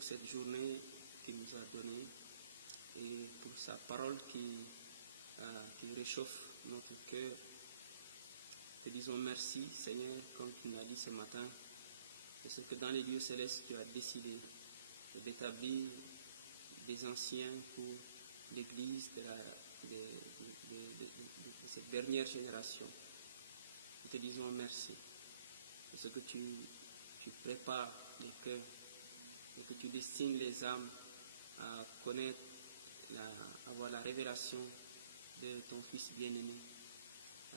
pour cette journée qu'il nous a donnée et pour sa parole qui réchauffe notre cœur. Te disons merci, Seigneur, comme tu nous as dit ce matin, de ce que dans les lieux célestes, tu as décidé d'établir des anciens pour l'Église de cette dernière génération. Nous te disons merci de ce que tu prépares les cœurs et que tu destines les âmes à connaître, à avoir la révélation de ton Fils bien-aimé,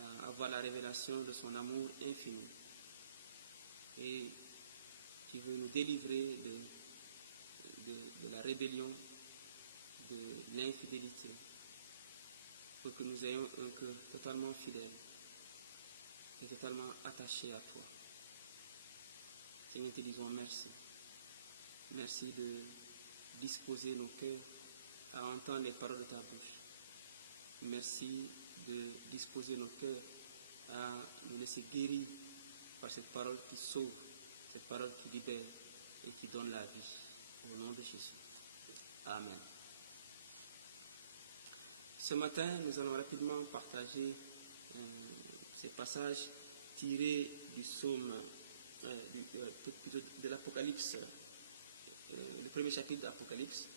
à avoir la révélation de son amour infini. Et tu veux nous délivrer de la rébellion, de l'infidélité, pour que nous ayons un cœur totalement fidèle et totalement attaché à toi. Seigneur, te disons merci. Merci de disposer nos cœurs à entendre les paroles de ta bouche. Merci de disposer nos cœurs à nous laisser guérir par cette parole qui sauve, cette parole qui libère et qui donne la vie. Au nom de Jésus. Amen. Ce matin, nous allons rapidement partager ces passages tirés du psaume de l'Apocalypse, le premier chapitre de l'Apocalypse,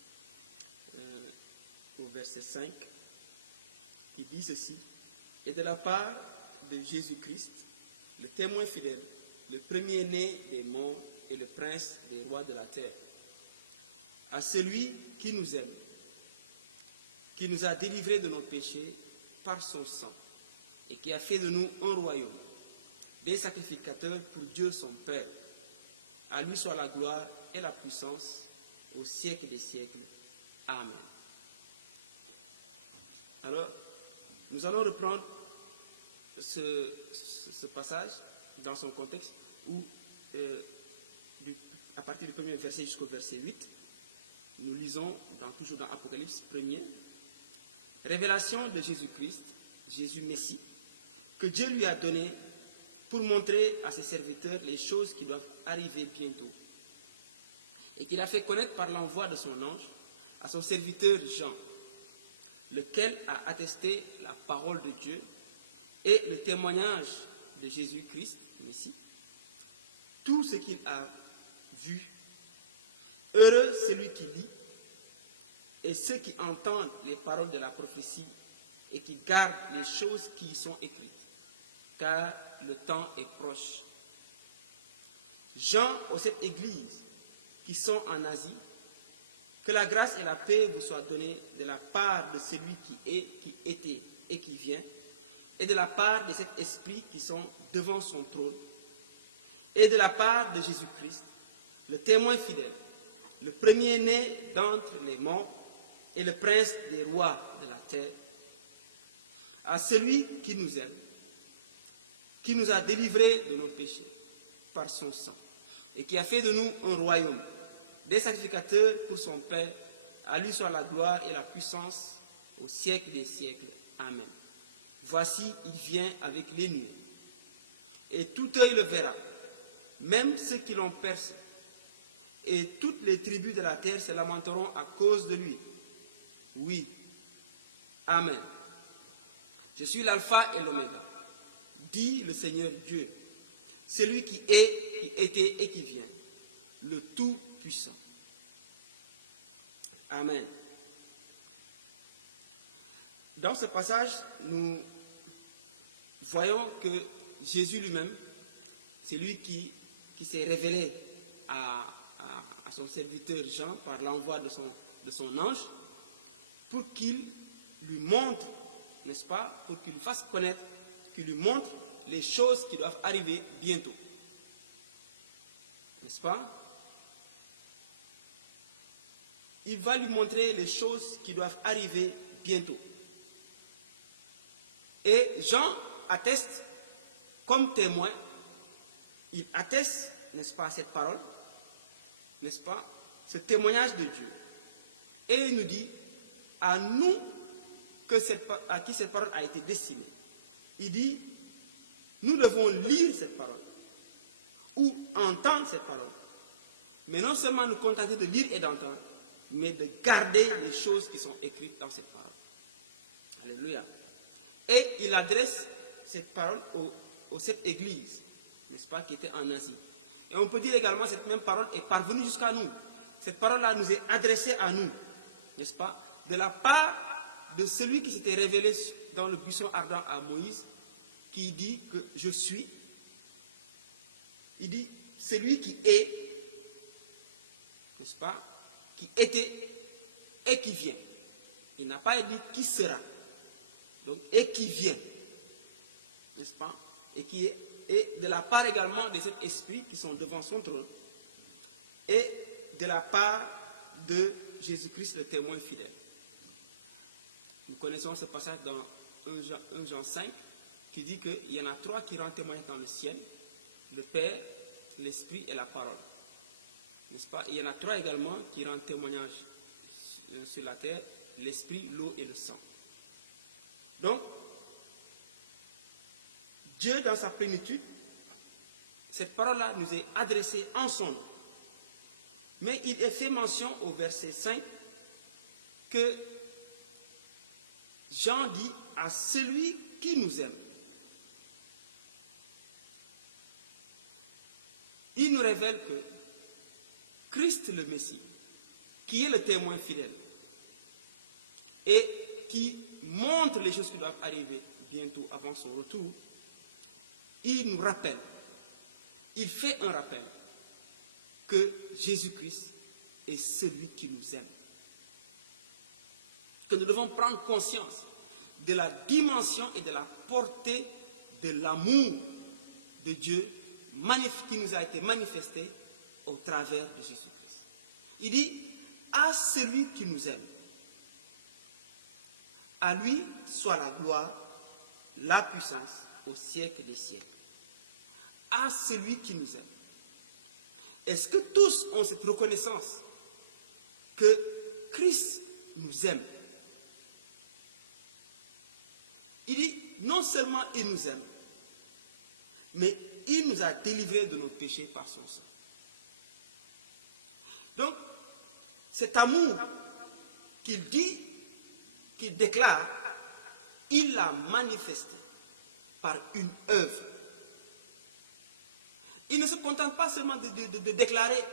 au verset 5, qui dit ceci: « Et de la part de Jésus-Christ, le témoin fidèle, le premier-né des morts et le prince des rois de la terre, à celui qui nous aime, qui nous a délivrés de nos péchés par son sang, et qui a fait de nous un royaume, des sacrificateurs pour Dieu son Père. À lui soit la gloire et la puissance au siècle des siècles. Amen. » Alors, nous allons reprendre ce passage dans son contexte où, à partir du premier verset jusqu'au verset 8, nous lisons toujours dans Apocalypse 1er, révélation de Jésus-Christ, Jésus Messie, que Dieu lui a donné pour montrer à ses serviteurs les choses qui doivent arriver bientôt, et qu'il a fait connaître par l'envoi de son ange à son serviteur Jean, lequel a attesté la parole de Dieu et le témoignage de Jésus-Christ, Messie, tout ce qu'il a vu. Heureux celui qui lit et ceux qui entendent les paroles de la prophétie et qui gardent les choses qui y sont écrites, car le temps est proche. Jean aux 7 églises qui sont en Asie, que la grâce et la paix vous soient données de la part de celui qui est, qui était et qui vient, et de la part de cet esprit qui sont devant son trône, et de la part de Jésus-Christ, le témoin fidèle, le premier-né d'entre les morts et le prince des rois de la terre, à celui qui nous aime, qui nous a délivrés de nos péchés par son sang, et qui a fait de nous un royaume, des sacrificateurs pour son Père. À lui soit la gloire et la puissance au siècle des siècles. Amen. Voici, il vient avec les nuées, et tout œil le verra, même ceux qui l'ont percé, et toutes les tribus de la terre se lamenteront à cause de lui. Oui. Amen. Je suis l'alpha et l'oméga, dit le Seigneur Dieu, celui qui est, qui était et qui vient, le Tout-Puissant. Amen. Dans ce passage, nous voyons que Jésus lui-même, c'est lui qui s'est révélé à son serviteur Jean par l'envoi de son ange, pour qu'il lui montre, n'est-ce pas, pour qu'il lui fasse connaître, qu'il lui montre les choses qui doivent arriver bientôt. N'est-ce pas? Il va lui montrer les choses qui doivent arriver bientôt. Et Jean atteste comme témoin, il atteste, n'est-ce pas, cette parole, n'est-ce pas, ce témoignage de Dieu. Et il nous dit, à nous, à qui cette parole a été destinée. Il dit, nous devons lire cette parole, ou entendre cette parole, Mais non seulement nous contenter de lire et d'entendre, mais de garder les choses qui sont écrites dans cette parole. Alléluia. Et il adresse cette parole aux 7 églises, n'est-ce pas, qui étaient en Asie. Et on peut dire également que cette même parole est parvenue jusqu'à nous. Cette parole-là nous est adressée à nous, n'est-ce pas, de la part de celui qui s'était révélé dans le buisson ardent à Moïse, qui dit que je suis. Il dit celui qui est, n'est-ce pas, qui était et qui vient. Il n'a pas dit qui sera. Donc, et qui vient, n'est-ce pas, et qui est et de la part également de cet esprit qui sont devant son trône, et de la part de Jésus-Christ, le témoin fidèle. Nous connaissons ce passage dans 1 Jean 5, qui dit qu'il y en a 3 qui rendent témoignage dans le ciel, le Père, l'Esprit et la parole. N'est-ce pas? Il y en a 3 également qui rendent témoignage sur la terre, l'Esprit, l'eau et le sang. Donc, Dieu, dans sa plénitude, cette parole-là nous est adressée en son nom. Mais il est fait mention au verset 5 que Jean dit à celui qui nous aime. Il nous révèle que Christ le Messie, qui est le témoin fidèle et qui montre les choses qui doivent arriver bientôt avant son retour, il nous rappelle, il fait un rappel que Jésus-Christ est celui qui nous aime. Que nous devons prendre conscience de la dimension et de la portée de l'amour de Dieu qui nous a été manifesté au travers de Jésus-Christ. Il dit, à celui qui nous aime, à lui soit la gloire, la puissance au siècle des siècles. À celui qui nous aime. Est-ce que tous ont cette reconnaissance que Christ nous aime? Il dit, non seulement il nous aime, mais il nous a délivrés de nos péchés par son sang. Donc, cet amour qu'il dit, qu'il déclare, il l'a manifesté par une œuvre. Il ne se contente pas seulement de déclarer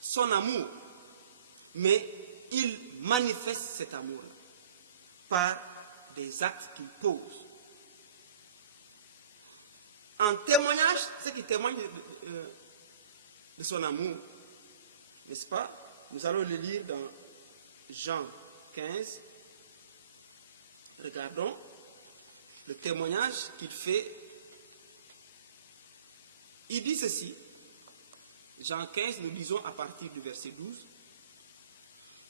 son amour, mais il manifeste cet amour par des actes qu'il pose. En témoignage, ce qui témoigne de son amour, n'est-ce pas? Nous allons le lire dans Jean 15. Regardons le témoignage qu'il fait. Il dit ceci, Jean 15, nous lisons à partir du verset 12.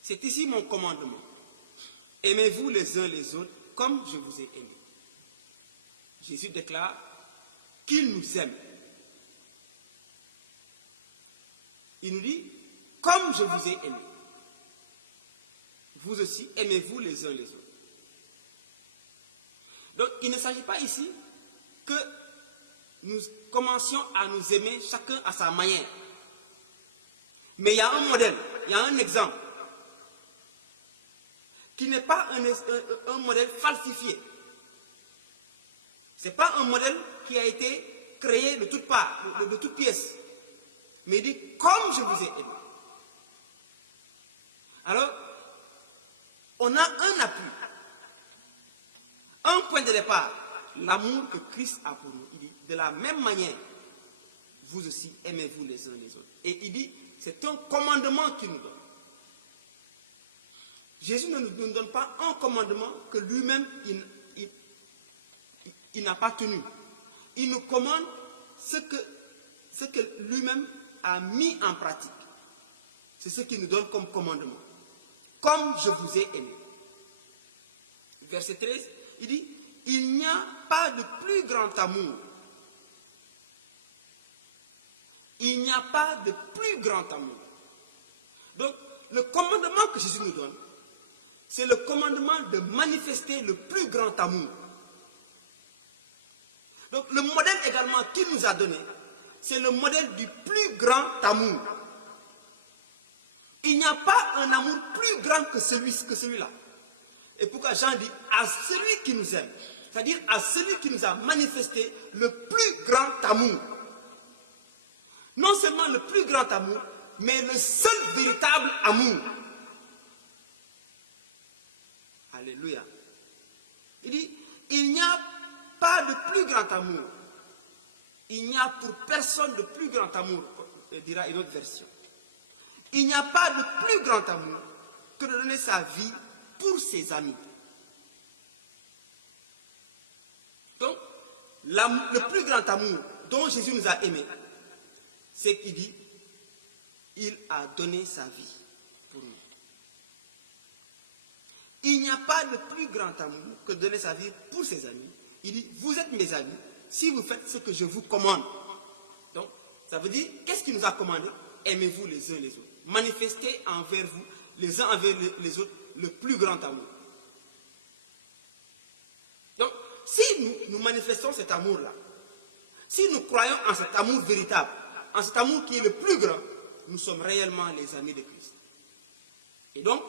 C'est ici mon commandement. Aimez-vous les uns les autres comme je vous ai aimés. Jésus déclare qu'il nous aime. Il nous dit, comme je vous ai aimé, vous aussi aimez-vous les uns les autres. Donc, il ne s'agit pas ici que nous commencions à nous aimer chacun à sa manière. Mais il y a un modèle, il y a un exemple, qui n'est pas un modèle falsifié. Ce n'est pas un modèle qui a été créé de toutes parts, de toutes pièces. Mais il dit, comme je vous ai aimé. Alors, on a un appui, un point de départ, l'amour que Christ a pour nous. Il dit, de la même manière, vous aussi aimez-vous les uns les autres. Et il dit, c'est un commandement qu'il nous donne. Jésus ne nous donne pas un commandement que lui-même, il n'a pas tenu. Il nous commande ce que lui-même a mis en pratique. C'est ce qu'il nous donne comme commandement. Comme je vous ai aimé. Verset 13, il dit, il n'y a pas de plus grand amour. Il n'y a pas de plus grand amour. Donc, le commandement que Jésus nous donne, c'est le commandement de manifester le plus grand amour. Donc, le modèle également qu'il nous a donné, c'est le modèle du plus grand amour. n'y a pas un amour plus grand que celui-là. Et pourquoi Jean dit à celui qui nous aime, c'est-à-dire à celui qui nous a manifesté le plus grand amour. Non seulement le plus grand amour, mais le seul véritable amour. Alléluia. Il dit, il n'y a pas de plus grand amour. Il n'y a pour personne de plus grand amour, dira une autre version. Il n'y a pas de plus grand amour que de donner sa vie pour ses amis. Donc, le plus grand amour dont Jésus nous a aimés, c'est qu'il dit, il a donné sa vie pour nous. Il n'y a pas de plus grand amour que de donner sa vie pour ses amis. Il dit, vous êtes mes amis si vous faites ce que je vous commande. Donc, ça veut dire, qu'est-ce qu'il nous a commandé? Aimez-vous les uns les autres. Manifestez envers vous, les uns envers les autres, le plus grand amour. Donc, si nous manifestons cet amour-là, si nous croyons en cet amour véritable, en cet amour qui est le plus grand, nous sommes réellement les amis de Christ. Et donc,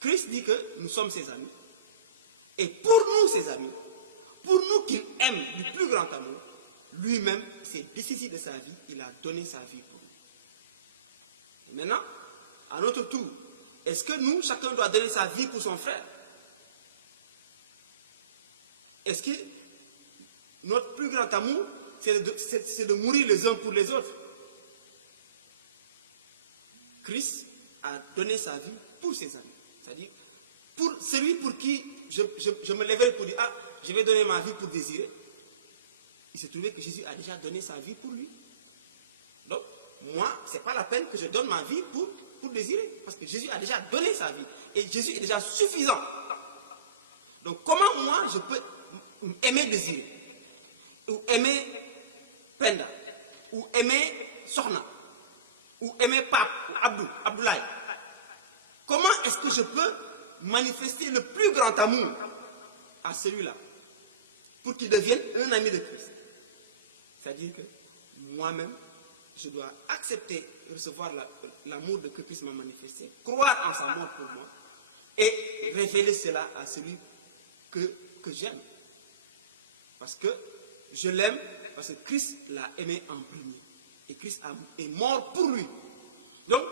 Christ dit que nous sommes ses amis. Et pour nous, ses amis, pour nous qu'il aime du plus grand amour, lui-même s'est décisé de sa vie, il a donné sa vie pour nous. Et maintenant, à notre tour, est-ce que nous, chacun doit donner sa vie pour son frère? Est-ce que notre plus grand amour, c'est de mourir les uns pour les autres? Christ a donné sa vie pour ses amis. C'est-à-dire, pour celui pour qui je me lèverai pour dire, ah, je vais donner ma vie pour désirer. Il s'est trouvé que Jésus a déjà donné sa vie pour lui. Donc, moi, ce n'est pas la peine que je donne ma vie pour désirer. Parce que Jésus a déjà donné sa vie. Et Jésus est déjà suffisant. Donc, comment moi, je peux aimer désirer? Ou aimer Penda? Ou aimer Sorna? Ou aimer Pape? Ou Abdoulaye? Comment est-ce que je peux manifester le plus grand amour à celui-là pour qu'il devienne un ami de Christ? C'est-à-dire que moi-même, je dois accepter et recevoir l'amour que Christ m'a manifesté, croire en sa mort pour moi et révéler cela à celui que j'aime. Parce que je l'aime, parce que Christ l'a aimé en premier. Et Christ est mort pour lui. Donc,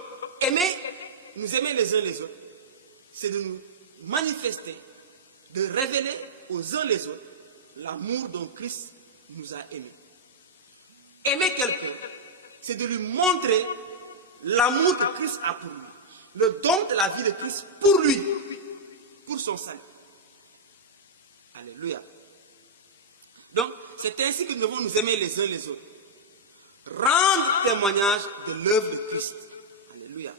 nous aimer les uns les autres, c'est de nous manifester, de révéler aux uns les autres l'amour dont Christ nous a aimés. Aimer quelqu'un, c'est de lui montrer l'amour que Christ a pour lui, le don de la vie de Christ pour lui, pour son salut. Alléluia. Donc, c'est ainsi que nous devons nous aimer les uns les autres. Rendre témoignage de l'œuvre de Christ. Alléluia.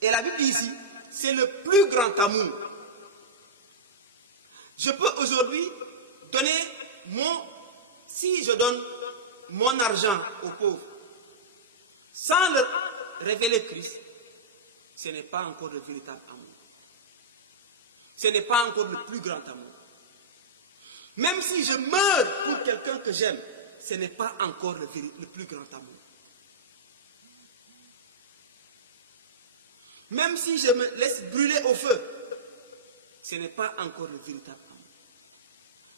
Et la Bible dit ici, c'est le plus grand amour. Je peux aujourd'hui donner si je donne mon argent aux pauvres, sans leur révéler Christ, ce n'est pas encore le véritable amour. Ce n'est pas encore le plus grand amour. Même si je meurs pour quelqu'un que j'aime, ce n'est pas encore le plus grand amour. Même si je me laisse brûler au feu, ce n'est pas encore le véritable amour.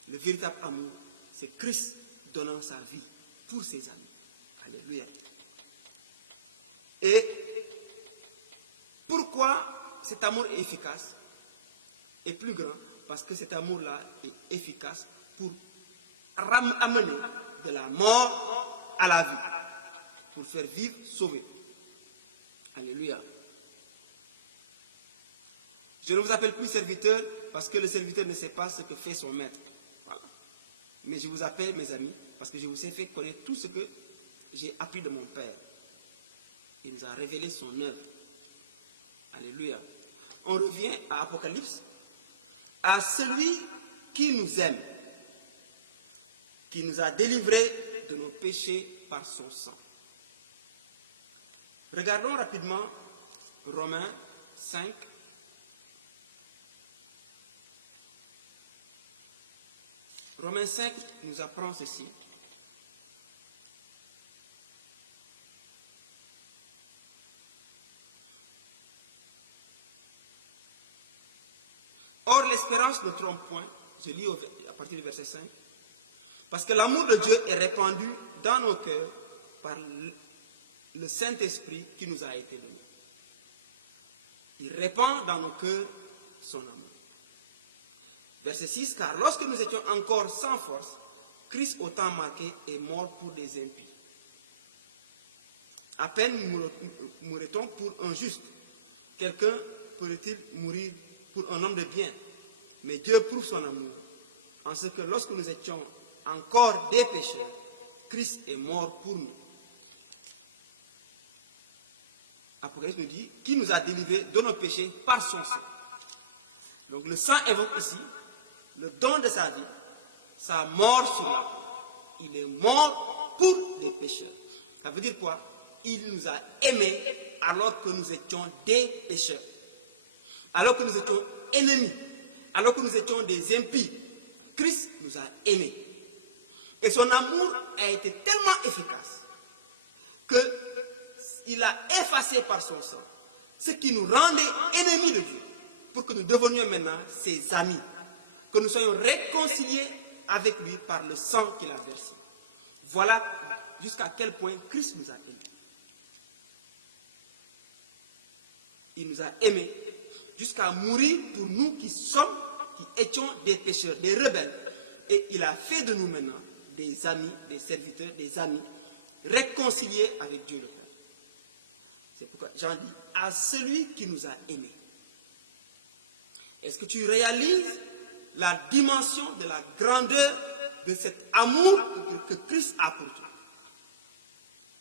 Le véritable amour, c'est Christ donnant sa vie pour ses amis. Alléluia. Et pourquoi cet amour est efficace et plus grand? Parce que cet amour-là est efficace pour amener de la mort à la vie, pour faire vivre, sauver. Alléluia. Je ne vous appelle plus serviteur parce que le serviteur ne sait pas ce que fait son maître. Voilà. Mais je vous appelle mes amis parce que je vous ai fait connaître tout ce que j'ai appris de mon Père. Il nous a révélé son œuvre. Alléluia. On revient à Apocalypse, à celui qui nous aime, qui nous a délivrés de nos péchés par son sang. Regardons rapidement Romains 5. Romains 5 nous apprend ceci. Or, l'espérance ne trompe point. Je lis à partir du verset 5. Parce que l'amour de Dieu est répandu dans nos cœurs par le Saint-Esprit qui nous a été donné. Il répand dans nos cœurs son amour. Verset 6, car lorsque nous étions encore sans force, Christ au temps marqué est mort pour des impies. À peine mourrait-on pour un juste. Quelqu'un pourrait-il mourir pour un homme de bien? Mais Dieu prouve son amour, en ce que lorsque nous étions encore des pécheurs, Christ est mort pour nous. Apocalypse nous dit, qui nous a délivrés de nos péchés par son sang. Donc le sang évoque ici le don de sa vie, sa mort sur la croix. Il est mort pour les pécheurs. Ça veut dire quoi? Il nous a aimés alors que nous étions des pécheurs. Alors que nous étions ennemis. Alors que nous étions des impies. Christ nous a aimés. Et son amour a été tellement efficace qu'il a effacé par son sang ce qui nous rendait ennemis de Dieu, pour que nous devenions maintenant ses amis, que nous soyons réconciliés avec lui par le sang qu'il a versé. Voilà jusqu'à quel point Christ nous a aimés. Il nous a aimés jusqu'à mourir pour nous qui étions des pécheurs, des rebelles. Et il a fait de nous maintenant des amis, des serviteurs, des amis, réconciliés avec Dieu le Père. C'est pourquoi Jean dit, à celui qui nous a aimés. Est-ce que tu réalises la dimension de la grandeur de cet amour que Christ a pour toi?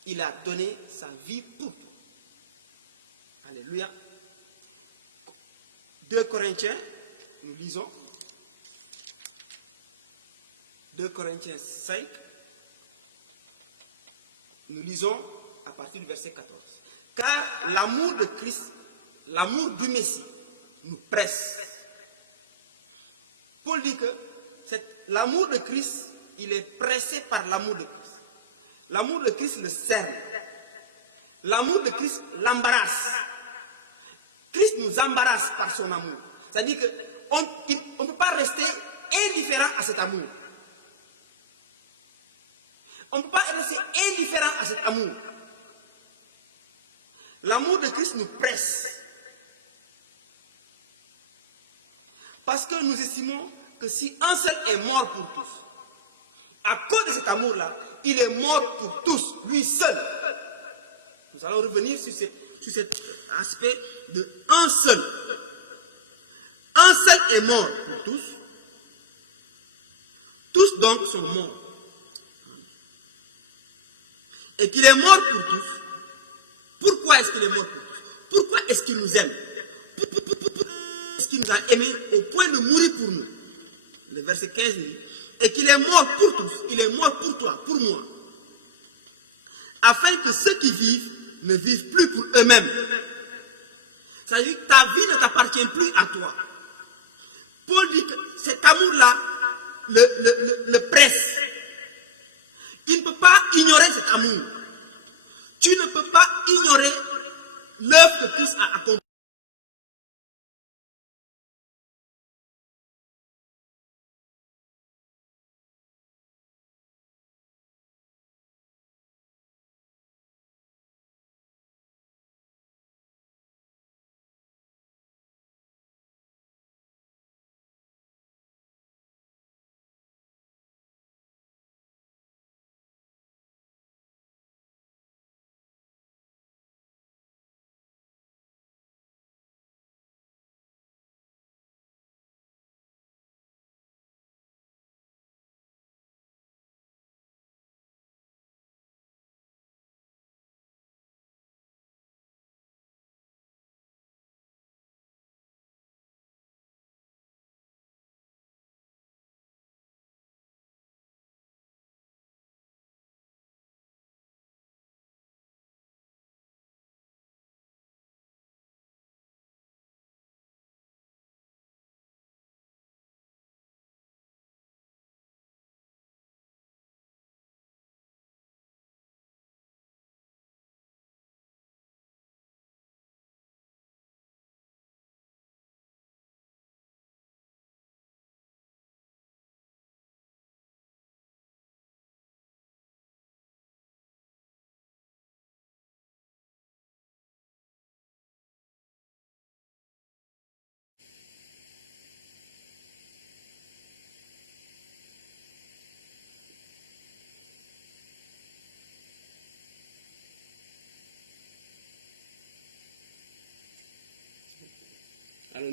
Il a donné sa vie pour toi. Alléluia. 2 Corinthiens, nous lisons. 2 Corinthiens 5, nous lisons à partir du verset 14. Car l'amour de Christ, l'amour du Messie, nous presse. Paul dit que l'amour de Christ, il est pressé par l'amour de Christ. L'amour de Christ le cerne. L'amour de Christ l'embarrasse. Christ nous embarrasse par son amour. C'est-à-dire qu'on ne peut pas rester indifférent à cet amour. On ne peut pas rester indifférent à cet amour. L'amour de Christ nous presse. Parce que nous estimons que si un seul est mort pour tous, à cause de cet amour-là, il est mort pour tous, lui seul. Nous allons revenir sur cet aspect de un seul. Un seul est mort pour tous. Tous donc sont morts. Et qu'il est mort pour tous. Pourquoi est-ce qu'il est mort pour tous? Pourquoi est-ce qu'il nous aime? Est-ce qu'il nous a aimés au point de mourir pour nous? Le verset 15 dit, et qu'il est mort pour tous, il est mort pour toi, pour moi, afin que ceux qui vivent ne vivent plus pour eux-mêmes. C'est-à-dire que ta vie ne t'appartient plus à toi. Paul dit que cet amour-là le presse. Il ne peut pas ignorer cet amour. Tu ne peux pas ignorer l'œuvre que Christ a accomplie.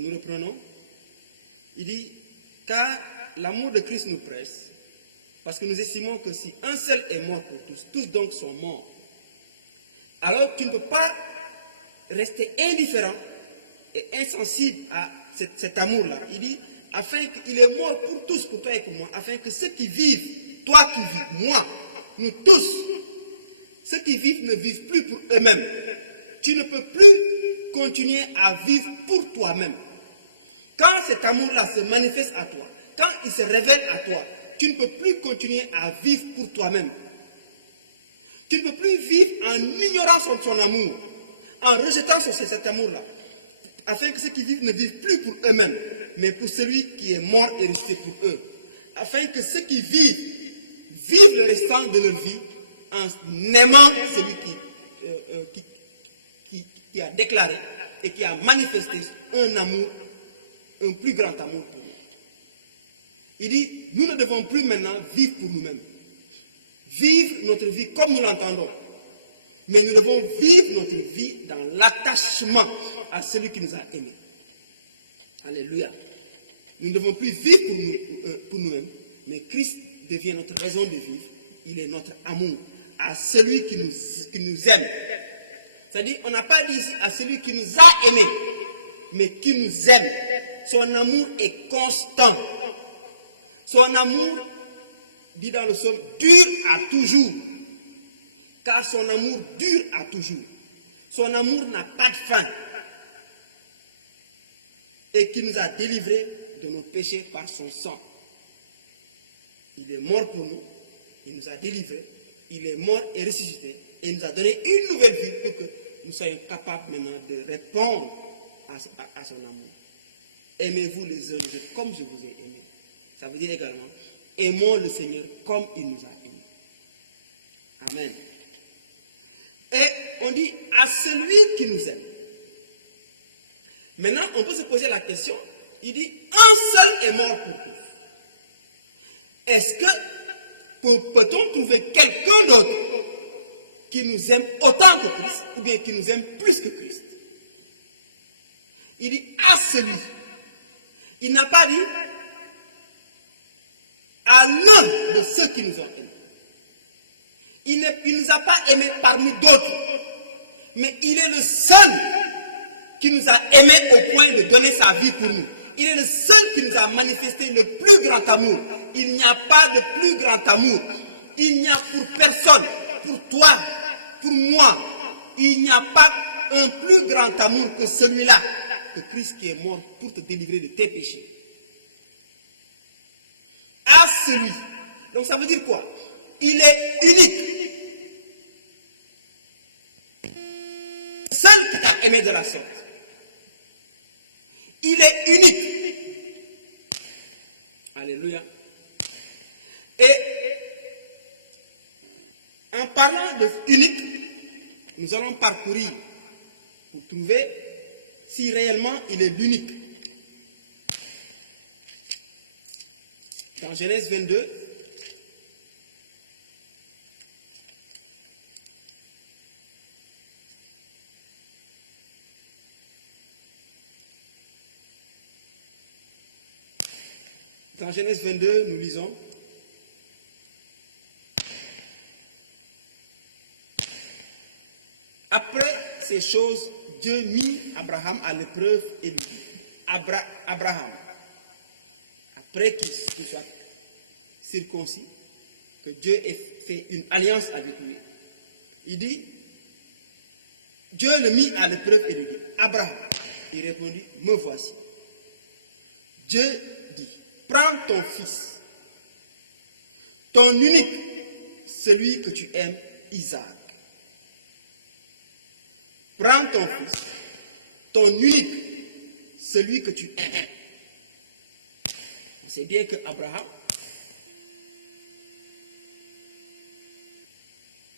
nous reprenons. Il dit, car l'amour de Christ nous presse, parce que nous estimons que si un seul est mort pour tous, tous donc sont morts. Alors tu ne peux pas rester indifférent et insensible à cet amour-là. Il dit, afin qu'il est mort pour tous, pour toi et pour moi, afin que ceux qui vivent, toi qui vis, moi, nous tous, ceux qui vivent ne vivent plus pour eux-mêmes. Tu ne peux plus continuer à vivre pour toi-même. Quand cet amour-là se manifeste à toi, quand il se révèle à toi, tu ne peux plus continuer à vivre pour toi-même. Tu ne peux plus vivre en ignorant son amour, en rejetant cet amour-là, afin que ceux qui vivent ne vivent plus pour eux-mêmes, mais pour celui qui est mort et ressuscité pour eux. Afin que ceux qui vivent, vivent le restant de leur vie en aimant celui qui a déclaré et qui a manifesté un amour, un plus grand amour pour nous. Il dit, nous ne devons plus maintenant vivre pour nous-mêmes. Vivre notre vie comme nous l'entendons. Mais nous devons vivre notre vie dans l'attachement à celui qui nous a aimés. Alléluia. Nous ne devons plus vivre pour nous-mêmes, mais Christ devient notre raison de vivre. Il est notre amour à celui qui nous aime. C'est-à-dire, on n'a pas dit ici à celui qui nous a aimés, mais qui nous aime. Son amour est constant. Son amour, dit dans le psaume, dure à toujours. Car son amour dure à toujours. Son amour n'a pas de fin. Et qui nous a délivrés de nos péchés par son sang. Il est mort pour nous. Il nous a délivrés. Il est mort et ressuscité. Et il nous a donné une nouvelle vie pour que nous soyons capables maintenant de répondre à son amour. Aimez-vous les uns les autres comme je vous ai aimé. Ça veut dire également, aimons le Seigneur comme il nous a aimés. Amen. Et on dit à celui qui nous aime. Maintenant, on peut se poser la question, il dit, un seul est mort pour tous. Est-ce que peut-on trouver quelqu'un d'autre qui nous aime autant que Christ, ou bien qui nous aime plus que Christ? Il dit à celui. Il n'a pas dit à l'un de ceux qui nous ont aimés. Il ne nous a pas aimés parmi d'autres, mais il est le seul qui nous a aimés au point de donner sa vie pour nous. Il est le seul qui nous a manifesté le plus grand amour. Il n'y a pas de plus grand amour. Il n'y a pour personne, pour toi, pour moi, il n'y a pas un plus grand amour que celui-là, que Christ qui est mort pour te délivrer de tes péchés. À celui. Donc ça veut dire quoi? Il est unique. Seul qui t'a aimé de la sorte. Il est unique. Alléluia. Et en parlant de unique, nous allons parcourir pour trouver si réellement il est l'unique. Dans Genèse 22, dans Genèse 22, nous lisons après ces choses, Dieu mit Abraham à l'épreuve et lui dit, Abraham, après qu'il soit circoncis, que Dieu ait fait une alliance avec lui, il dit, Dieu le mit à l'épreuve et lui dit, Abraham, il répondit, me voici. Dieu dit, prends ton fils, ton unique, celui que tu aimes, Isaac. Prends ton fils, ton unique, celui que tu aimes. On sait bien que Abraham,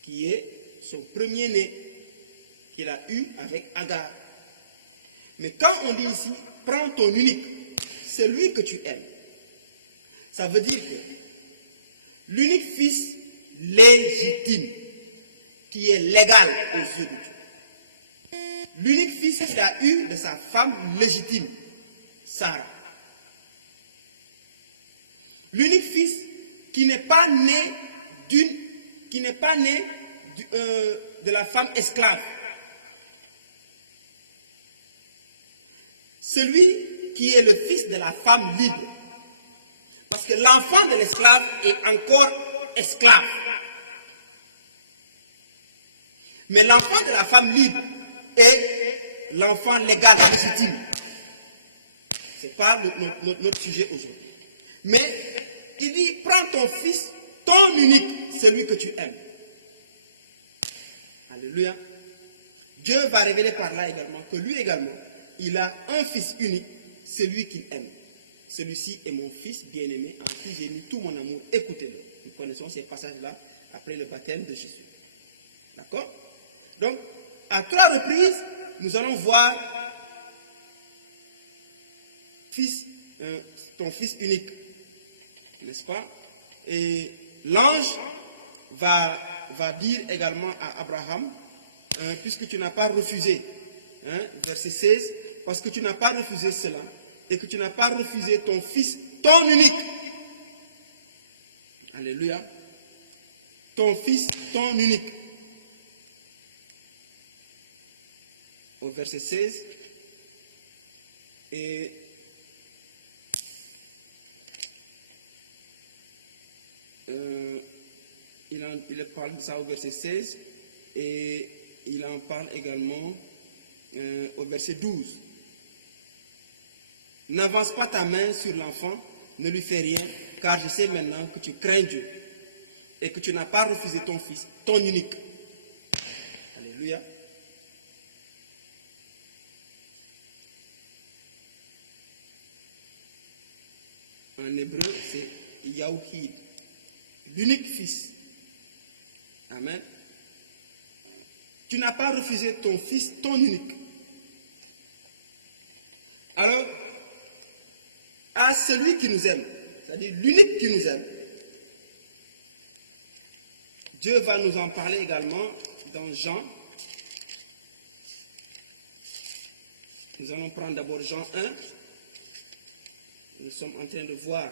qui est son premier-né, qu'il a eu avec Agar. Mais quand on dit ici, prends ton unique, celui que tu aimes, ça veut dire que l'unique fils légitime, qui est légal aux yeux de Dieu, l'unique fils qu'il a eu de sa femme légitime, Sarah. L'unique fils qui n'est pas né de la femme esclave. Celui qui est le fils de la femme libre. Parce que l'enfant de l'esclave est encore esclave. Mais l'enfant de la femme libre est l'enfant légal légitime. Ce n'est pas notre sujet aujourd'hui. Mais il dit, prends ton fils, ton unique, celui que tu aimes. Alléluia. Dieu va révéler par là également que lui également, il a un fils unique, celui qu'il aime. Celui-ci est mon fils bien-aimé, en qui j'ai mis tout mon amour. Écoutez-le. Nous connaissons ces passages-là après le baptême de Jésus. D'accord? Donc, à 3 reprises, nous allons voir ton fils unique. N'est-ce pas? Et l'ange va dire également à Abraham, puisque tu n'as pas refusé, verset 16, parce que tu n'as pas refusé cela, et que tu n'as pas refusé ton fils, ton unique. Alléluia. Ton fils, ton unique. Au verset 16, et il parle de ça au verset 16 et il en parle également au verset 12. N'avance pas ta main sur l'enfant, ne lui fais rien, car je sais maintenant que tu crains Dieu et que tu n'as pas refusé ton fils, ton unique. Alléluia. En hébreu, c'est Yaouhid, l'unique fils. Amen. Tu n'as pas refusé ton fils, ton unique. Alors, à celui qui nous aime, c'est-à-dire l'unique qui nous aime, Dieu va nous en parler également dans Jean. Nous allons prendre d'abord Jean 1. Nous sommes en train de voir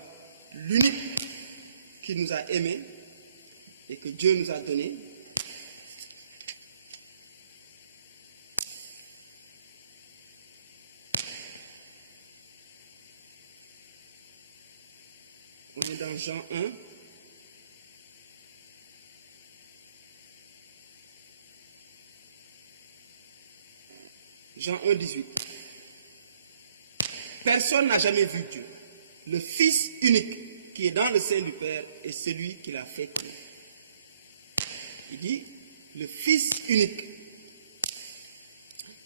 l'unique qui nous a aimés et que Dieu nous a donné. On est dans Jean 1. Jean 1, 18. Personne n'a jamais vu Dieu. Le Fils unique qui est dans le sein du Père est celui qui l'a fait connaître. Il dit, le Fils unique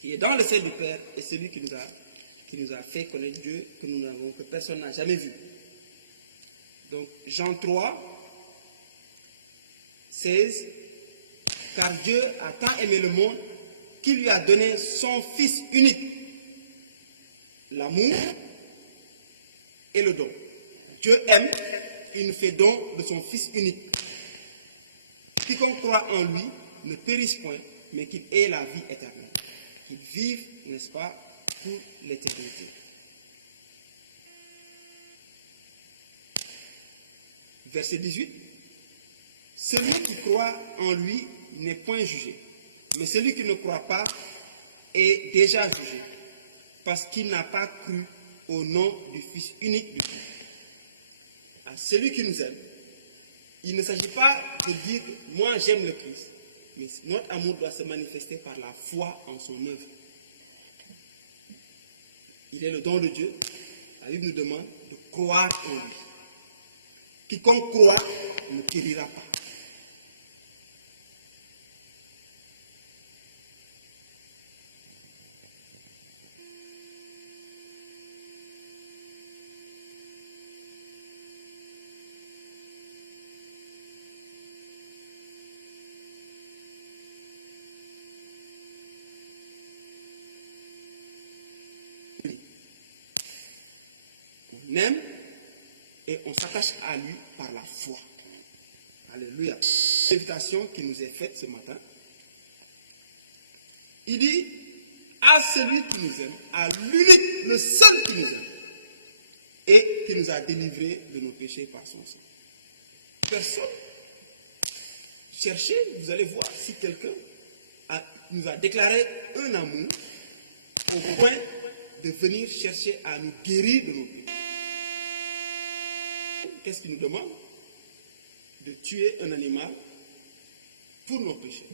qui est dans le sein du Père est celui qui nous a fait connaître Dieu, que personne n'a jamais vu. Donc, Jean 3, 16, car Dieu a tant aimé le monde qu'il lui a donné son Fils unique, l'amour et le don. Dieu aime, il nous fait don de son Fils unique. Quiconque croit en lui ne périsse point, mais qu'il ait la vie éternelle. Qu'il vive, n'est-ce pas, pour l'éternité. Verset 18. Celui qui croit en lui n'est point jugé, mais celui qui ne croit pas est déjà jugé, parce qu'il n'a pas cru au nom du Fils unique du Dieu. À celui qui nous aime, il ne s'agit pas de dire « moi j'aime le Christ », mais notre amour doit se manifester par la foi en son œuvre. Il est le don de Dieu. La Bible nous demande de croire en lui. Quiconque croit ne périra pas. On aime et on s'attache à lui par la foi. Alléluia. L'invitation qui nous est faite ce matin. Il dit à celui qui nous aime, à l'unique, le seul qui nous aime. et qui nous a délivrés de nos péchés par son sang. Personne. Cherchez, vous allez voir si quelqu'un nous a déclaré un amour au point de venir chercher à nous guérir de nos péchés. Qu'est-ce qu'il nous demande? De tuer un animal pour nos péchés.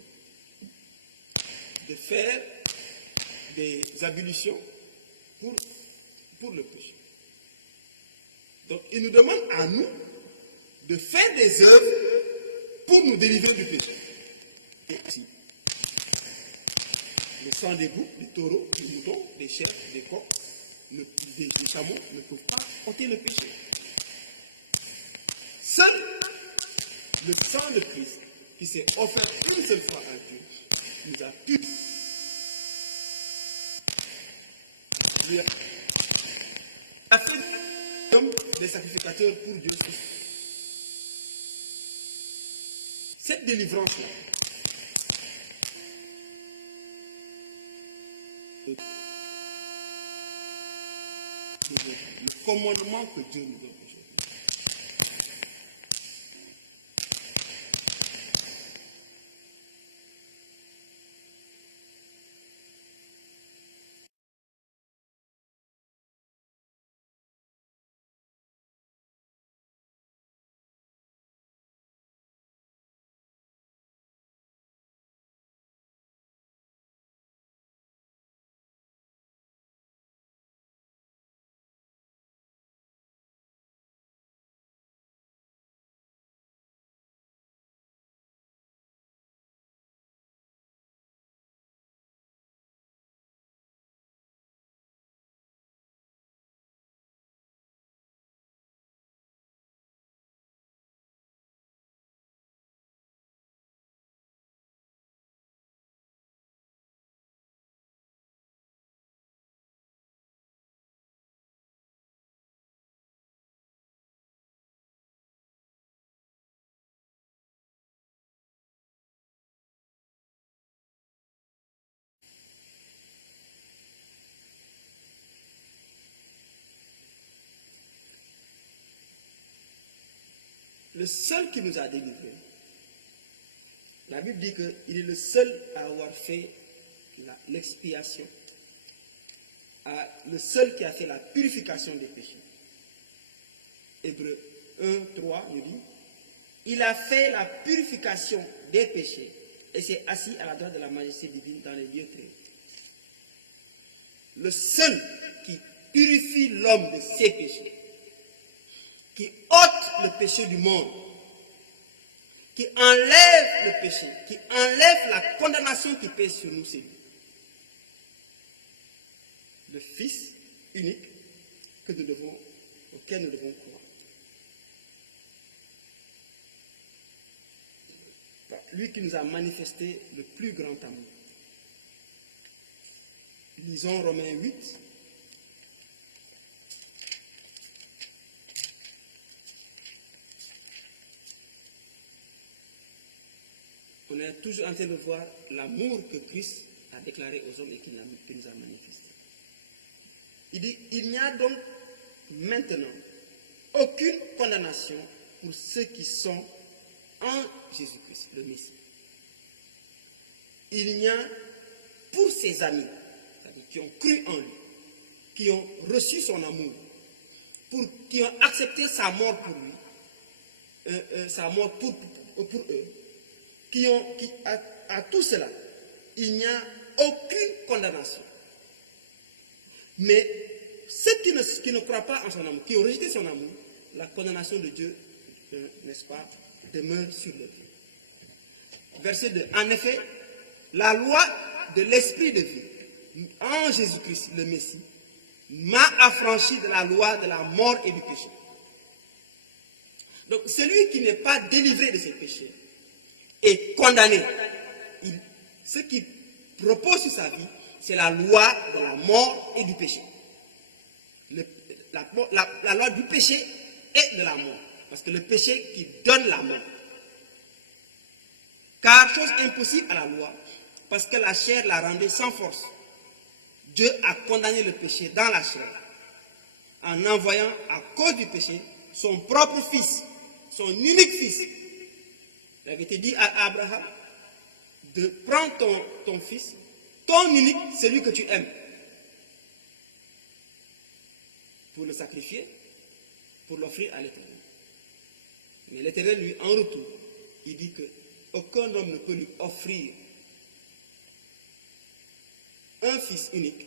De faire des ablutions pour le péché. Donc, il nous demande à nous de faire des œuvres pour nous délivrer du péché. Et si le sang des boucs, des taureaux, des moutons, des chèvres, des coqs, des chameaux ne peuvent pas ôter le péché. Seul le sang de Christ, qui s'est offert une seule fois à Dieu, nous a pu. Il a fait comme des sacrificateurs pour Dieu. Cette délivrance-là, le commandement que Dieu nous donne aujourd'hui. Le seul qui nous a délivrés, la Bible dit qu'il est le seul à avoir fait l'expiation, le seul qui a fait la purification des péchés. Hébreux 1, 3 nous dit, il a fait la purification des péchés et s'est assis à la droite de la majesté divine dans les lieux très hauts. Le seul qui purifie l'homme de ses péchés, qui ôte le péché du monde, qui enlève le péché, qui enlève la condamnation qui pèse sur nous, c'est lui. Le Fils unique auquel nous devons croire. Lui qui nous a manifesté le plus grand amour. Lisons Romains 8. On est toujours en train de voir l'amour que Christ a déclaré aux hommes et qui nous a manifesté. Il dit, il n'y a donc maintenant aucune condamnation pour ceux qui sont en Jésus-Christ, le Messie. Il n'y a pour ses amis, c'est-à-dire qui ont cru en lui, qui ont reçu son amour, qui ont accepté sa mort pour lui, sa mort pour eux, à tout cela, il n'y a aucune condamnation. Mais ceux qui ne croient pas en son amour, qui ont rejeté son amour, la condamnation de Dieu, n'est-ce pas, demeure sur le vie. Verset 2. En effet, la loi de l'esprit de vie, en Jésus-Christ, le Messie, m'a affranchi de la loi de la mort et du péché. Donc, celui qui n'est pas délivré de ses péchés est condamné. Ce qui repose sur sa vie, c'est la loi de la mort et du péché. La loi du péché et de la mort. Parce que le péché qui donne la mort. Car chose impossible à la loi, parce que la chair la rendait sans force. Dieu a condamné le péché dans la chair, en envoyant à cause du péché son propre fils, son unique fils. Il avait été dit à Abraham de prendre ton fils, ton unique, celui que tu aimes, pour le sacrifier, pour l'offrir à l'Éternel. Mais l'Éternel, lui, en retour, il dit que aucun homme ne peut lui offrir un fils unique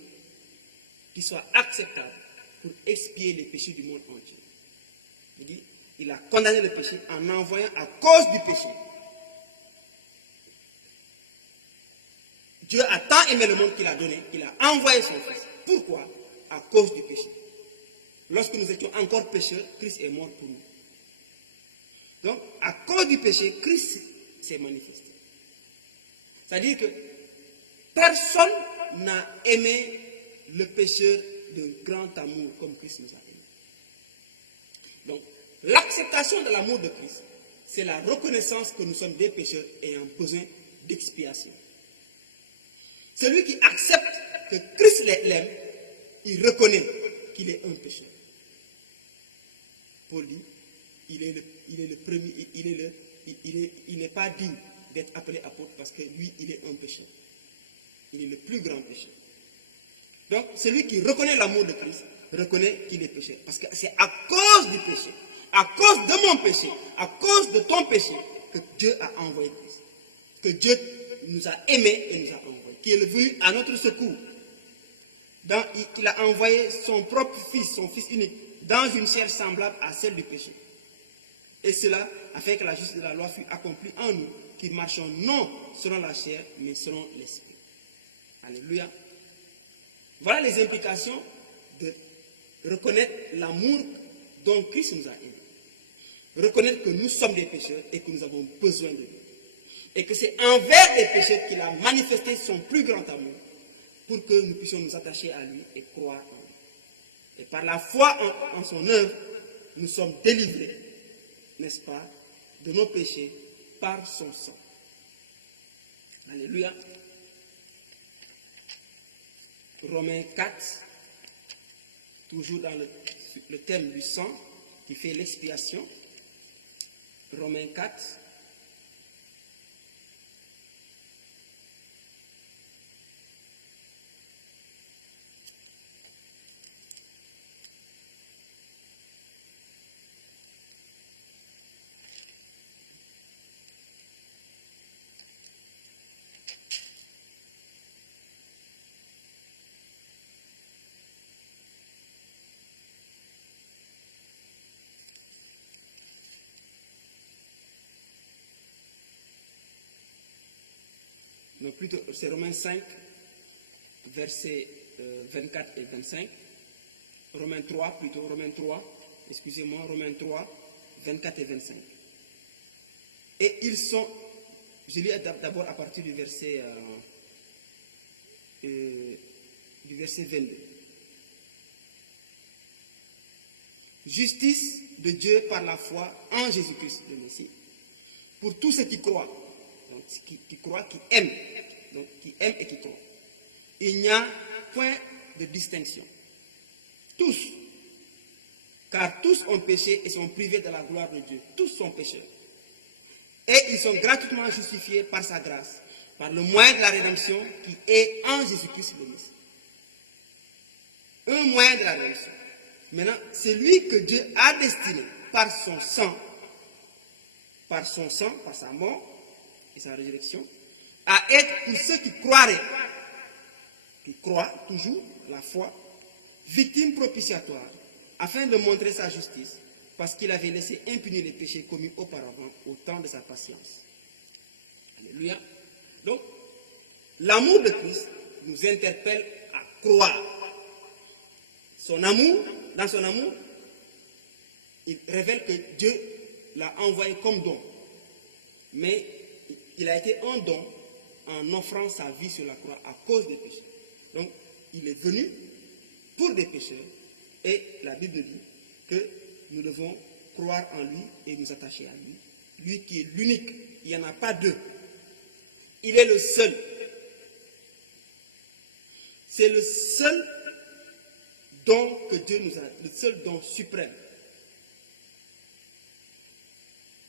qui soit acceptable pour expier les péchés du monde entier. Il dit, il a condamné le péché en envoyant à cause du péché. Dieu a tant aimé le monde qu'il a donné, qu'il a envoyé son fils. Pourquoi? À cause du péché. Lorsque nous étions encore pécheurs, Christ est mort pour nous. Donc, à cause du péché, Christ s'est manifesté. C'est-à-dire que personne n'a aimé le pécheur d'un grand amour comme Christ nous a aimés. Donc, l'acceptation de l'amour de Christ, c'est la reconnaissance que nous sommes des pécheurs ayant besoin d'expiation. Celui qui accepte que Christ l'aime, il reconnaît qu'il est un pécheur. Paul dit, il est le premier, il n'est pas digne d'être appelé apôtre parce que lui, il est un pécheur. Il est le plus grand pécheur. Donc, celui qui reconnaît l'amour de Christ, reconnaît qu'il est pécheur. Parce que c'est à cause du péché, à cause de mon péché, à cause de ton péché, que Dieu a envoyé Christ. Que Dieu nous a aimés et nous a envoyés. Qui est venu à notre secours. Il a envoyé son propre fils, son fils unique, dans une chair semblable à celle du péché. Et cela a fait que la justice de la loi fut accomplie en nous, qui marchons non selon la chair, mais selon l'esprit. Alléluia. Voilà les implications de reconnaître l'amour dont Christ nous a aimés. Reconnaître que nous sommes des pécheurs et que nous avons besoin de lui. Et que c'est envers les pécheurs qu'il a manifesté son plus grand amour pour que nous puissions nous attacher à lui et croire en lui. Et par la foi en son œuvre, nous sommes délivrés, n'est-ce pas, de nos péchés par son sang. Alléluia. Romains 4, toujours dans le thème du sang qui fait l'expiation. Romains 4. Non, plutôt, c'est Romains 5, versets 24 et 25. Romains 3, excusez-moi, Romains 3, 24 et 25. Et ils sont, je lis d'abord à partir du verset 22. Justice de Dieu par la foi en Jésus-Christ le Messie, pour tous ceux qui croient. Donc, qui croient, qui aiment. Donc, qui aiment et qui croient. Il n'y a point de distinction. Tous. Car tous ont péché et sont privés de la gloire de Dieu. Tous sont pécheurs. Et ils sont gratuitement justifiés par sa grâce, par le moyen de la rédemption qui est en Jésus-Christ le Messie. Un moyen de la rédemption. Maintenant, c'est lui que Dieu a destiné par son sang, par sa mort, et sa résurrection, à être pour ceux qui croiraient, qui croient toujours, la foi, victime propitiatoire, afin de montrer sa justice, parce qu'il avait laissé impunis les péchés commis auparavant au temps de sa patience. Alléluia. Donc, l'amour de Christ nous interpelle à croire. Son amour, dans son amour, il révèle que Dieu l'a envoyé comme don. Mais il a été un don en offrant sa vie sur la croix à cause des péchés. Donc, il est venu pour des pécheurs et la Bible dit que nous devons croire en lui et nous attacher à lui. Lui qui est l'unique, il n'y en a pas deux. Il est le seul. C'est le seul don que Dieu nous a, le seul don suprême.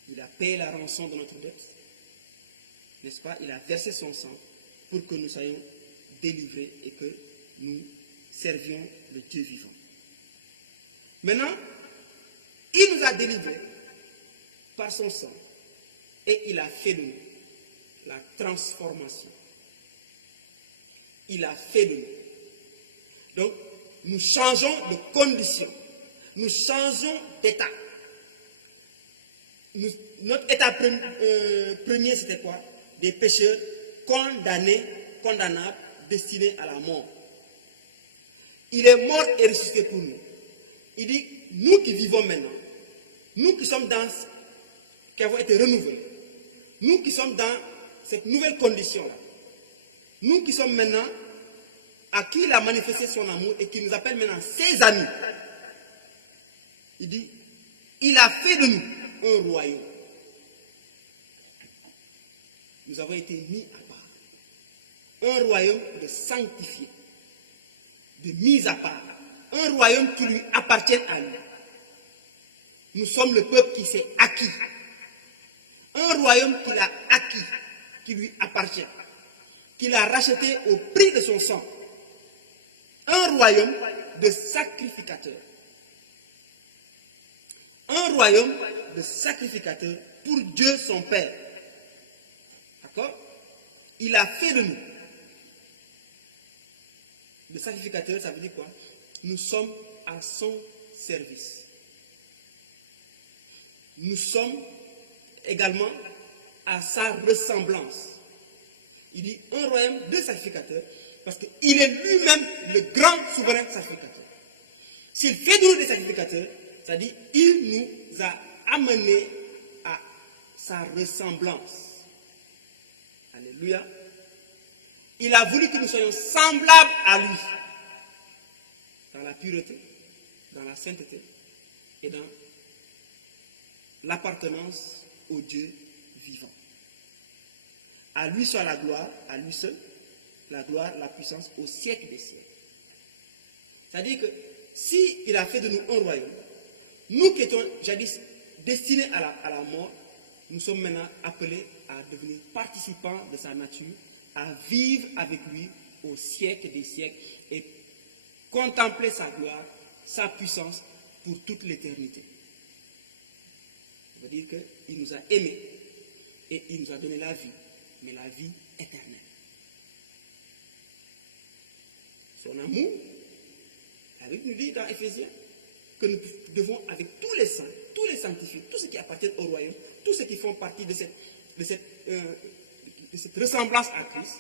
Il a payé la rançon de notre dette, n'est-ce pas? Il a versé son sang pour que nous soyons délivrés et que nous servions le Dieu vivant. Maintenant, il nous a délivrés par son sang et il a fait de nous la transformation. Il a fait de nous. Donc, nous changeons de condition. Nous changeons d'état. Notre état premier, c'était quoi? Des pécheurs condamnables, destinés à la mort. Il est mort et ressuscité pour nous. Il dit, nous qui vivons maintenant, nous qui sommes qui avons été renouvelés, nous qui sommes dans cette nouvelle condition-là, nous qui sommes maintenant, à qui il a manifesté son amour et qui nous appelle maintenant ses amis, il dit, il a fait de nous un royaume. Nous avons été mis à part. Un royaume de sanctifiés, de mis à part. Un royaume qui lui appartient à lui. Nous sommes le peuple qui s'est acquis. Un royaume qu'il a acquis, qui lui appartient, qu'il a racheté au prix de son sang. Un royaume de sacrificateurs. Un royaume de sacrificateurs pour Dieu son Père. D'accord? Il a fait de nous. Le sacrificateur, ça veut dire quoi? Nous sommes à son service. Nous sommes également à sa ressemblance. Il dit un royaume de sacrificateurs parce qu'il est lui-même le grand souverain sacrificateur. S'il fait de nous des sacrificateurs, c'est-à-dire il nous a amenés à sa ressemblance. Alléluia. Il a voulu que nous soyons semblables à lui. Dans la pureté, dans la sainteté et dans l'appartenance au Dieu vivant. À lui soit la gloire, à lui seul, la gloire, la puissance au siècle des siècles. C'est-à-dire que s'il a fait de nous un royaume, nous qui étions jadis destinés à la mort, nous sommes maintenant appelés à devenir participants de sa nature, à vivre avec lui au siècle des siècles et contempler sa gloire, sa puissance pour toute l'éternité. Ça veut dire qu'il nous a aimés et il nous a donné la vie, mais la vie éternelle. Son amour, avec nous dit dans Éphésiens, que nous devons avec tous les saints, tous les sanctifiés, tous ceux qui appartiennent au royaume, tous ceux qui font partie de cette ressemblance à Christ,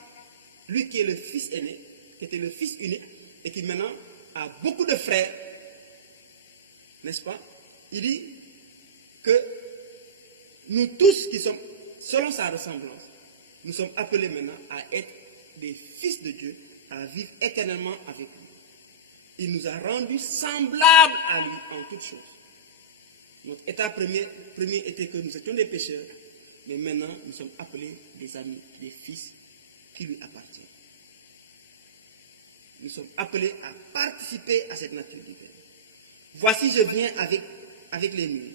lui qui est le fils aîné, qui était le fils unique, et qui maintenant a beaucoup de frères, n'est-ce pas? Il dit que nous tous qui sommes, selon sa ressemblance, nous sommes appelés maintenant à être des fils de Dieu, à vivre éternellement avec lui. Il nous a rendus semblables à lui en toutes choses. Notre état premier était que nous étions des pécheurs, mais maintenant nous sommes appelés des amis, des fils qui lui appartiennent. Nous sommes appelés à participer à cette nature divine. Voici, je viens avec les nuées.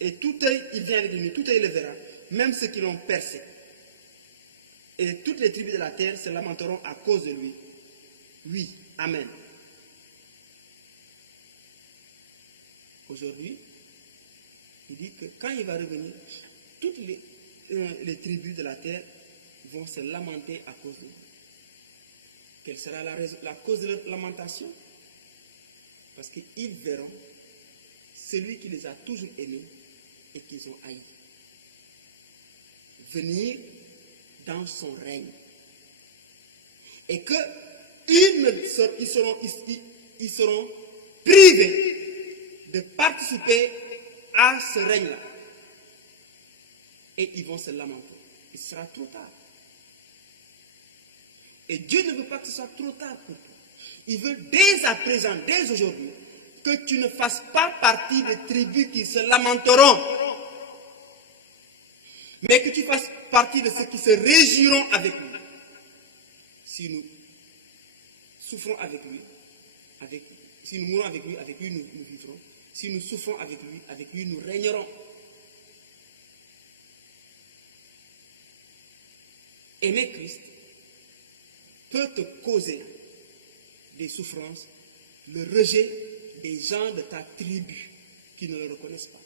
Et tout œil, il vient avec les nuées, tout œil le verra, même ceux qui l'ont percé. Et toutes les tribus de la terre se lamenteront à cause de lui. Oui, amen. Aujourd'hui, il dit que quand il va revenir, toutes les tribus de la terre vont se lamenter à cause de lui. Quelle sera la cause de leur lamentation? Parce qu'ils verront celui qui les a toujours aimés et qu'ils ont haï venir dans son règne. Et qu'ils seront privés de participer à ce règne-là. Et ils vont se lamenter. Il sera trop tard. Et Dieu ne veut pas que ce soit trop tard pour toi. Il veut dès à présent, dès aujourd'hui, que tu ne fasses pas partie des tribus qui se lamenteront, mais que tu fasses partie de ceux qui se réjouiront avec lui. Si nous souffrons avec lui, Si nous mourons avec lui nous vivrons. Si nous souffrons avec lui nous régnerons. Aimer Christ peut te causer des souffrances, le rejet des gens de ta tribu qui ne le reconnaissent pas.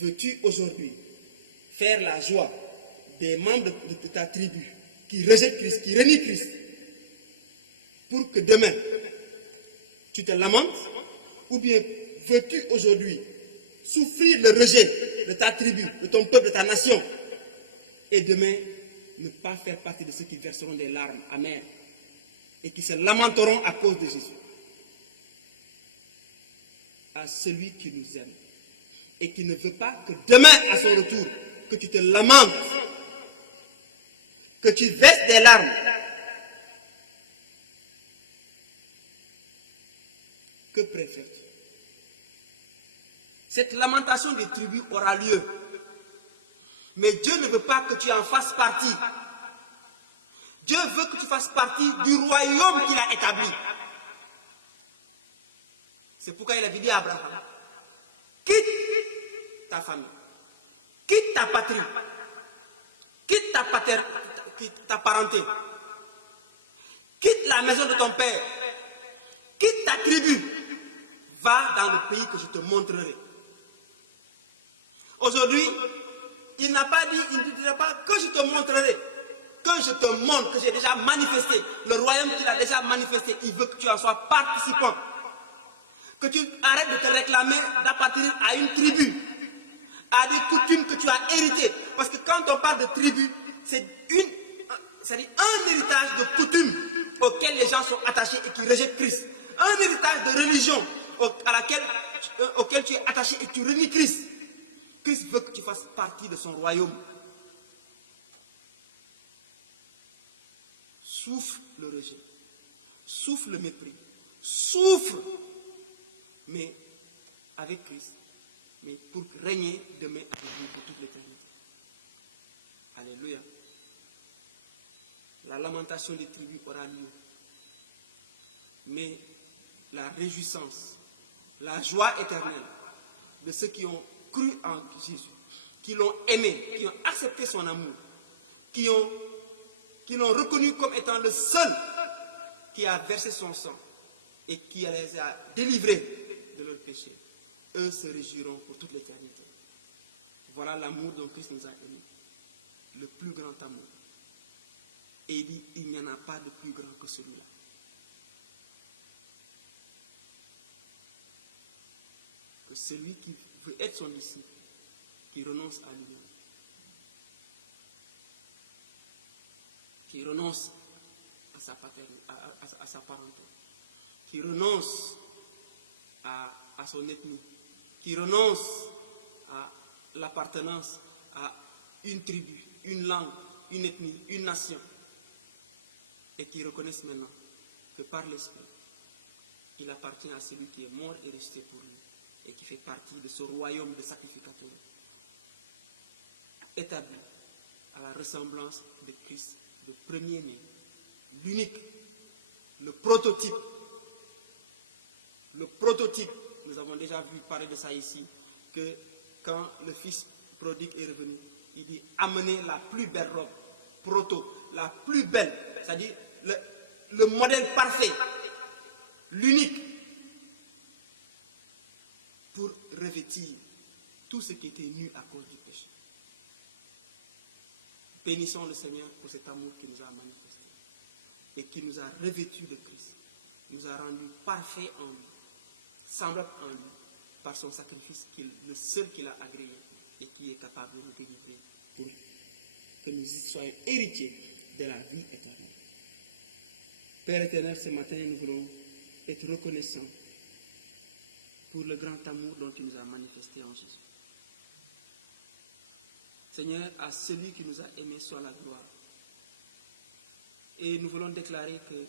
Veux-tu aujourd'hui faire la joie des membres de ta tribu qui rejettent Christ, qui renient Christ, pour que demain tu te lamentes? Ou bien veux-tu aujourd'hui souffrir le rejet de ta tribu, de ton peuple, de ta nation, et demain ne pas faire partie de ceux qui verseront des larmes amères et qui se lamenteront à cause de Jésus? À celui qui nous aime et qui ne veut pas que demain, à son retour, que tu te lamentes, que tu verses des larmes. Que préfères-tu? Cette lamentation des tribus aura lieu. Mais Dieu ne veut pas que tu en fasses partie. Dieu veut que tu fasses partie du royaume qu'il a établi. C'est pourquoi il avait dit à Abraham, quitte ta famille, quitte ta patrie, quitte ta parenté, quitte la maison de ton père, quitte ta tribu, va dans le pays que je te montrerai. Aujourd'hui, il n'a pas dit, il ne dira pas que je te montrerai, que je te montre, que j'ai déjà manifesté, le royaume qu'il a déjà manifesté. Il veut que tu en sois participant, que tu arrêtes de te réclamer d'appartenir à une tribu, à des coutumes que tu as héritées. Parce que quand on parle de tribu, c'est un héritage de coutumes auxquelles les gens sont attachés et qui rejettent Christ. Un héritage de religion auquel tu es attaché et tu renies Christ. Christ veut que tu fasses partie de son royaume. Souffre le rejet, souffre le mépris, souffre, mais avec Christ, mais pour régner demain avec lui pour toute l'éternité. Alléluia. La lamentation des tribus aura lieu, mais la réjouissance, la joie éternelle de ceux qui ont cru en Jésus, qui l'ont aimé, qui ont accepté son amour, qui l'ont reconnu comme étant le seul qui a versé son sang et qui les a délivrés de leurs péchés. Eux se réjouiront pour toute l'éternité. Voilà l'amour dont Christ nous a aimés, le plus grand amour. Et il dit, il n'y en a pas de plus grand que celui-là. Que celui qui veut être son disciple, qui renonce à lui-même, qui renonce à sa paternité, à sa parenté, qui renonce à son ethnie, qui renonce à l'appartenance à une tribu, une langue, une ethnie, une nation, et qui reconnaissent maintenant que par l'Esprit, il appartient à celui qui est mort et resté pour lui, et qui fait partie de ce royaume de sacrificateurs, établi à la ressemblance de Christ, le premier-né, l'unique, le prototype. Le prototype, nous avons déjà vu parler de ça ici, que quand le fils prodigue est revenu, il dit amenez la plus belle robe, proto, la plus belle, c'est-à-dire le modèle parfait, l'unique, pour revêtir tout ce qui était nu à cause du péché. Bénissons le Seigneur pour cet amour qu'il nous a manifesté et qui nous a revêtus de Christ, nous a rendus parfaits en lui, semblables en lui, par son sacrifice, le seul qu'il a agréé et qui est capable de nous délivrer pour que nous soyons héritiers de la vie éternelle. Père éternel, ce matin, nous voulons être reconnaissants pour le grand amour dont tu nous as manifesté en Jésus. Seigneur, à celui qui nous a aimés soit la gloire. Et nous voulons déclarer que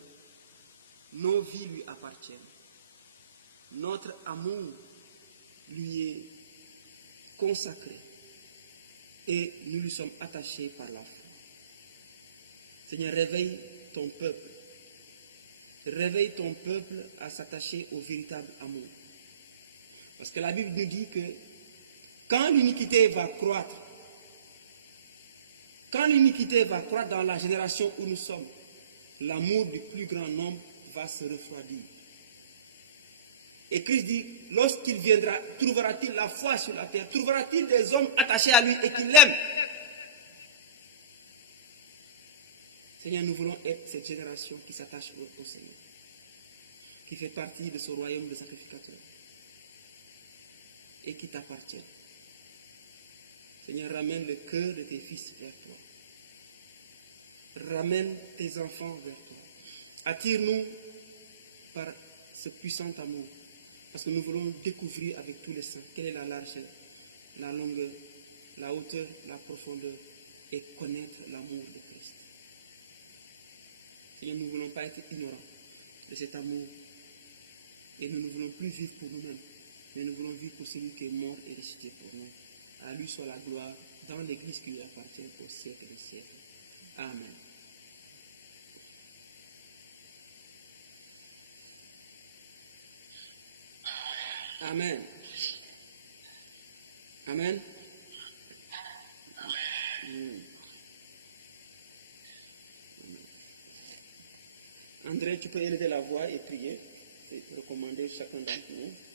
nos vies lui appartiennent. Notre amour lui est consacré. Et nous lui sommes attachés par la foi. Seigneur, réveille ton peuple. réveille ton peuple à s'attacher au véritable amour. Parce que la Bible nous dit que quand l'iniquité va croître dans la génération où nous sommes, l'amour du plus grand nombre va se refroidir. Et Christ dit, lorsqu'il viendra, trouvera-t-il la foi sur la terre? Trouvera-t-il des hommes attachés à lui et qui l'aiment? Seigneur, nous voulons être cette génération qui s'attache au Seigneur, qui fait partie de ce royaume de sacrificateurs et qui t'appartient. Seigneur, ramène le cœur de tes fils vers toi. Ramène tes enfants vers toi. Attire-nous par ce puissant amour, parce que nous voulons découvrir avec tous les saints quelle est la largeur, la longueur, la hauteur, la profondeur, et connaître l'amour de Christ. Seigneur, nous ne voulons pas être ignorants de cet amour, et nous ne voulons plus vivre pour nous-mêmes, mais nous voulons vivre pour celui qui est mort et ressuscité pour nous. À lui soit la gloire dans l'Église qui lui appartient au siècle des siècles. Amen. Amen. Amen. André, tu peux élever la voix et prier et recommander chacun d'entre nous.